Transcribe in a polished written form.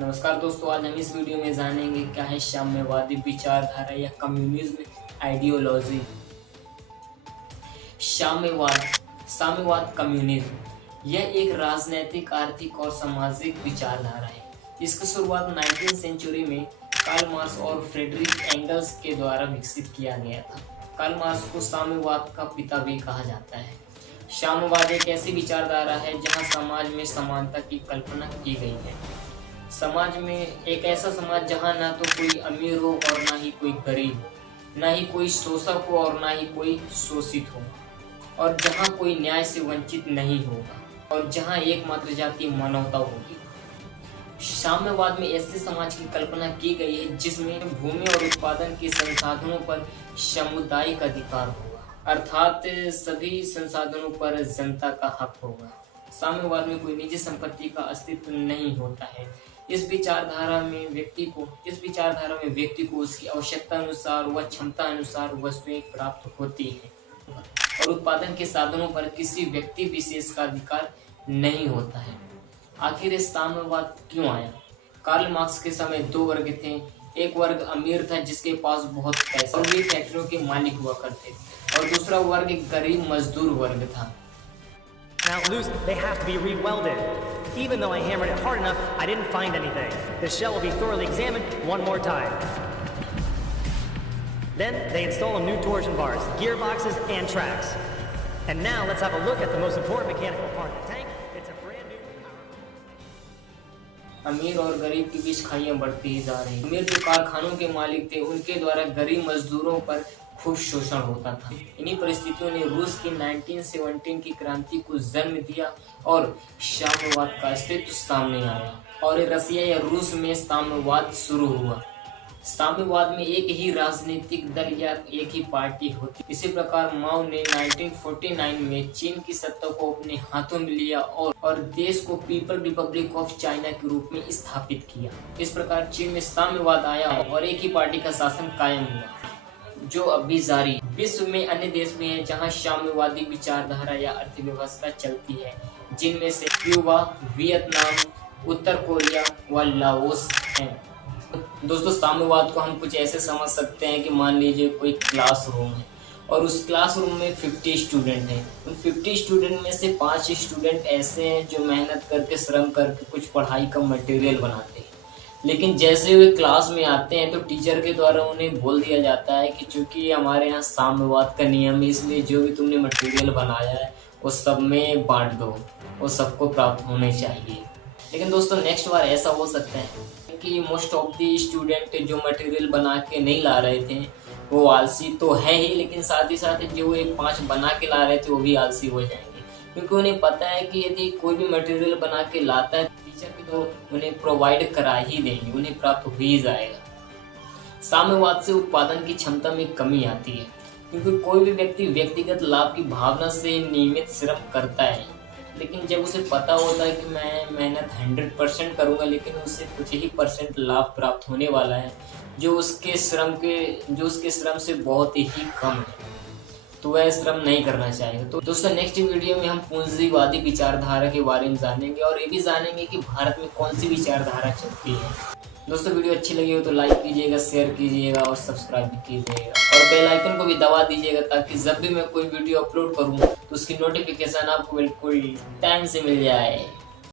नमस्कार दोस्तों, आज हम इस वीडियो में जानेंगे क्या है साम्यवादी विचारधारा या कम्युनिज्म आइडियोलॉजी। साम्यवाद साम्यवाद कम्युनिज्म यह एक राजनैतिक, आर्थिक और सामाजिक विचारधारा है। इसकी शुरुआत 19वीं सेंचुरी में कार्ल मार्क्स और फ्रेडरिक एंगल्स के द्वारा विकसित किया गया था। कार्ल मार्क्स को साम्यवाद का पिता भी कहा जाता है। साम्यवाद एक ऐसी विचारधारा है जहां समाज में समानता की कल्पना की गई है। समाज में एक ऐसा समाज जहां ना तो कोई अमीर हो और ना ही कोई गरीब हो, ना ही कोई शोषक हो और ना ही कोई शोषित हो, और जहां कोई न्याय से वंचित नहीं होगा और जहां एकमात्र जाति मानवता होगी। साम्यवाद में ऐसे समाज की कल्पना की गई है जिसमें भूमि और उत्पादन के संसाधनों पर सामुदायिक अधिकार होगा, अर्थात सभी संसाधनों पर जनता का हक होगा। साम्यवाद में कोई निजी संपत्ति का अस्तित्व नहीं होता है। इस विचारधारा में व्यक्ति को उसकी आवश्यकता अनुसार व क्षमता अनुसार वस्तुएं प्राप्त होती हैं और उत्पादन के साधनों पर किसी व्यक्ति विशेष का अधिकार नहीं होता है। आखिर इस साम्यवाद क्यों आया? कार्ल मार्क्स के समय दो वर्ग थे। एक वर्ग अमीर था जिसके पास बहुत पैसा और वे फैक्ट्रियों के मालिक हुआ करते थे, और दूसरा वर्ग एक गरीब मजदूर वर्ग था। Now loose, they have to be re-welded. Even though I hammered it hard enough, I didn't find anything. The shell will be thoroughly examined one more time. Then they install new torsion bars, gearboxes, and tracks. And now let's have a look at the most important mechanical part of the tank. It's a brand new अमीर और गरीब के बीच खाइयां बढ़ती ही जा रही। अमीर जो कारखानों के मालिक थे उनके द्वारा गरीब मजदूरों पर खूब शोषण होता था। इन्हीं परिस्थितियों ने रूस की 1917 की क्रांति को जन्म दिया और साम्यवाद का अस्तित्व सामने आया और रसिया या रूस में साम्यवाद शुरू हुआ। साम्यवाद में एक ही राजनीतिक दल या एक ही पार्टी होती। इसी प्रकार माओ ने 1949 में चीन की सत्ता को अपने हाथों में लिया और देश को पीपल रिपब्लिक ऑफ चाइना के रूप में स्थापित किया। इस प्रकार चीन में साम्यवाद आया और एक ही पार्टी का शासन कायम हुआ, जो अभी जारी। विश्व में अन्य देश भी हैं जहां साम्यवादी विचारधारा या अर्थव्यवस्था चलती है, जिनमें से क्यूबा, वियतनाम, उत्तर कोरिया व लाओस हैं। दोस्तों, साम्यवाद को हम कुछ ऐसे समझ सकते हैं कि मान लीजिए कोई क्लासरूम है और उस क्लासरूम में 50 स्टूडेंट हैं। उन 50 स्टूडेंट में से 5 स्टूडेंट ऐसे हैं जो मेहनत करके, श्रम करके कुछ पढ़ाई का मटेरियल बनाते हैं। लेकिन जैसे वे क्लास में आते हैं तो टीचर के द्वारा उन्हें बोल दिया जाता है कि चूंकि हमारे यहाँ साम्यवाद का नियम है, इसलिए जो भी तुमने मटेरियल बनाया है वो सब में बांट दो, वो सबको प्राप्त होने चाहिए। लेकिन दोस्तों, नेक्स्ट बार ऐसा हो सकता है कि मोस्ट ऑफ दी स्टूडेंट जो मटेरियल बना के नहीं ला रहे थे वो आलसी तो है ही, लेकिन साथ ही साथ जो वो 5 बना के ला रहे थे वो भी आलसी हो जाएंगे, क्योंकि उन्हें पता है कि यदि कोई भी मटेरियल बना के लाता है टीचर भी तो उन्हें प्रोवाइड करा ही देंगे, उन्हें प्राप्त हो ही जाएगा। साम्यवाद से उत्पादन की क्षमता में कमी आती है, क्योंकि कोई भी व्यक्ति व्यक्तिगत लाभ की भावना से नियमित श्रम करता है, लेकिन जब उसे पता होता है कि मैं मेहनत 100% करूंगा लेकिन उससे कुछ ही % लाभ प्राप्त होने वाला है जो उसके श्रम से बहुत ही कम है, तो वह श्रम नहीं करना चाहिए। तो दोस्तों, नेक्स्ट वीडियो में हम पूंजीवादी विचारधारा के बारे में जानेंगे और ये भी जानेंगे कि भारत में कौन सी विचारधारा चलती है। दोस्तों, वीडियो अच्छी लगी हो तो लाइक कीजिएगा, शेयर कीजिएगा और सब्सक्राइब भी कीजिएगा और बेल आइकन को भी दबा दीजिएगा, ताकि जब भी मैं कोई वीडियो अपलोड करूं तो उसकी नोटिफिकेशन आपको बिल्कुल टाइम से मिल जाए।